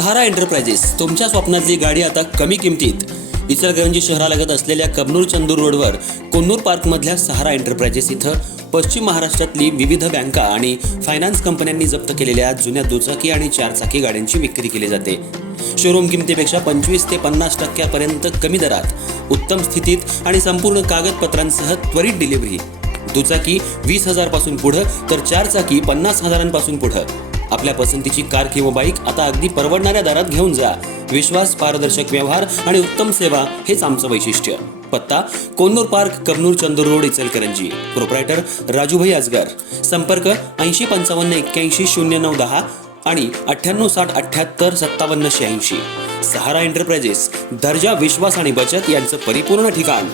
सहारा enterprises तुमच्या स्वप्नातली गाडी आता कमी किमतीत। इचलकरंजी शहरालगत असलेल्या कबनूर चंदूर रोडवर कोन्नूर पार्कमधल्या सहारा एंटरप्राइजेस इथं पश्चिम महाराष्ट्रातली विविध बँका आणि फायनान्स कंपन्यांनी जप्त केलेल्या जुन्या दुचाकी आणि चारचाकी गाड्यांची विक्री केली जाते। शोरूम किमतीपेक्षा 25 ते 50% कमी दरात, उत्तम स्थितीत आणि संपूर्ण कागदपत्रांसह त्वरित डिलिव्हरी। दुचाकी 20,000 पासून पुढे तर चारचाकी 50,000 पासून पुढे। आपल्या पसंतीची कार किंवा बाईक आता अगदी परवडणाऱ्या दरात घेऊन जा। विश्वास, पारदर्शक व्यवहार आणि उत्तम सेवा हेच आमचं वैशिष्ट्य। पत्ता Konnur park, Kabnur Chandur road, Ichalkaranji. Proprietor Rajubhai Ajgar. संपर्क 8055810910 आणि 9860785786। सहारा एंटरप्राइजेस, दर्जा, विश्वास आणि बचत यांचं परिपूर्ण ठिकाण।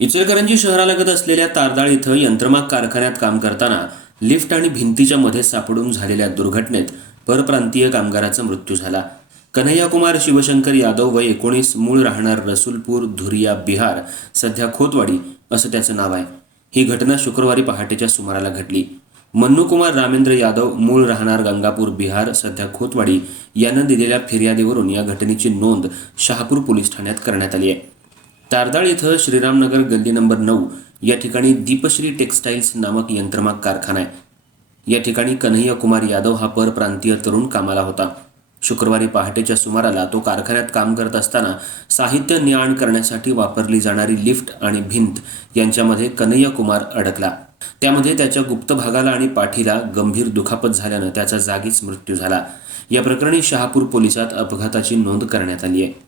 इचलकरंजी शहरालगत असलेल्या तारदाळ इथं यंत्रमाग कारखान्यात काम करताना लिफ्ट आणि भिंतीच्या मध्ये सापडून झालेल्या दुर्घटनेत परप्रांतीय कामगाराचा मृत्यू झाला। कन्हैयाकुमार शिवशंकर यादव, वय 19, मूळ राहणार रसूलपूर, धुरिया, बिहार, सध्या खोतवाडी असं त्याचं नाव आहे। ही घटना शुक्रवारी पहाटेच्या सुमाराला घडली। मन्नूकुमार रामेंद्र यादव, मूळ राहणार गंगापूर, बिहार, सध्या खोतवाडी यानं दिलेल्या फिर्यादीवरून या घटनेची नोंद शहापूर पोलीस ठाण्यात करण्यात आली आहे। तारदाळ इथं श्रीरामनगर गल्ली नंबर 9 या ठिकाणी दीपश्री टेक्सटाईल्स नामक यंत्रमाग कारखाना आहे। या ठिकाणी कन्हैयाकुमार यादव हा परप्रांतीय तरुण कामाला होता। शुक्रवारी पहाटेच्या सुमाराला तो कारखान्यात काम करत असताना साहित्य ने-आण करण्यासाठी वापरली जाणारी लिफ्ट आणि भिंत यांच्यामध्ये कन्हैयाकुमार अडकला। त्यामध्ये त्याच्या गुप्त भागाला आणि पाठीला गंभीर दुखापत झाल्यानं त्याचा जागीच मृत्यू झाला। या प्रकरणी शहापूर पोलिसात अपघाताची नोंद करण्यात आली आहे।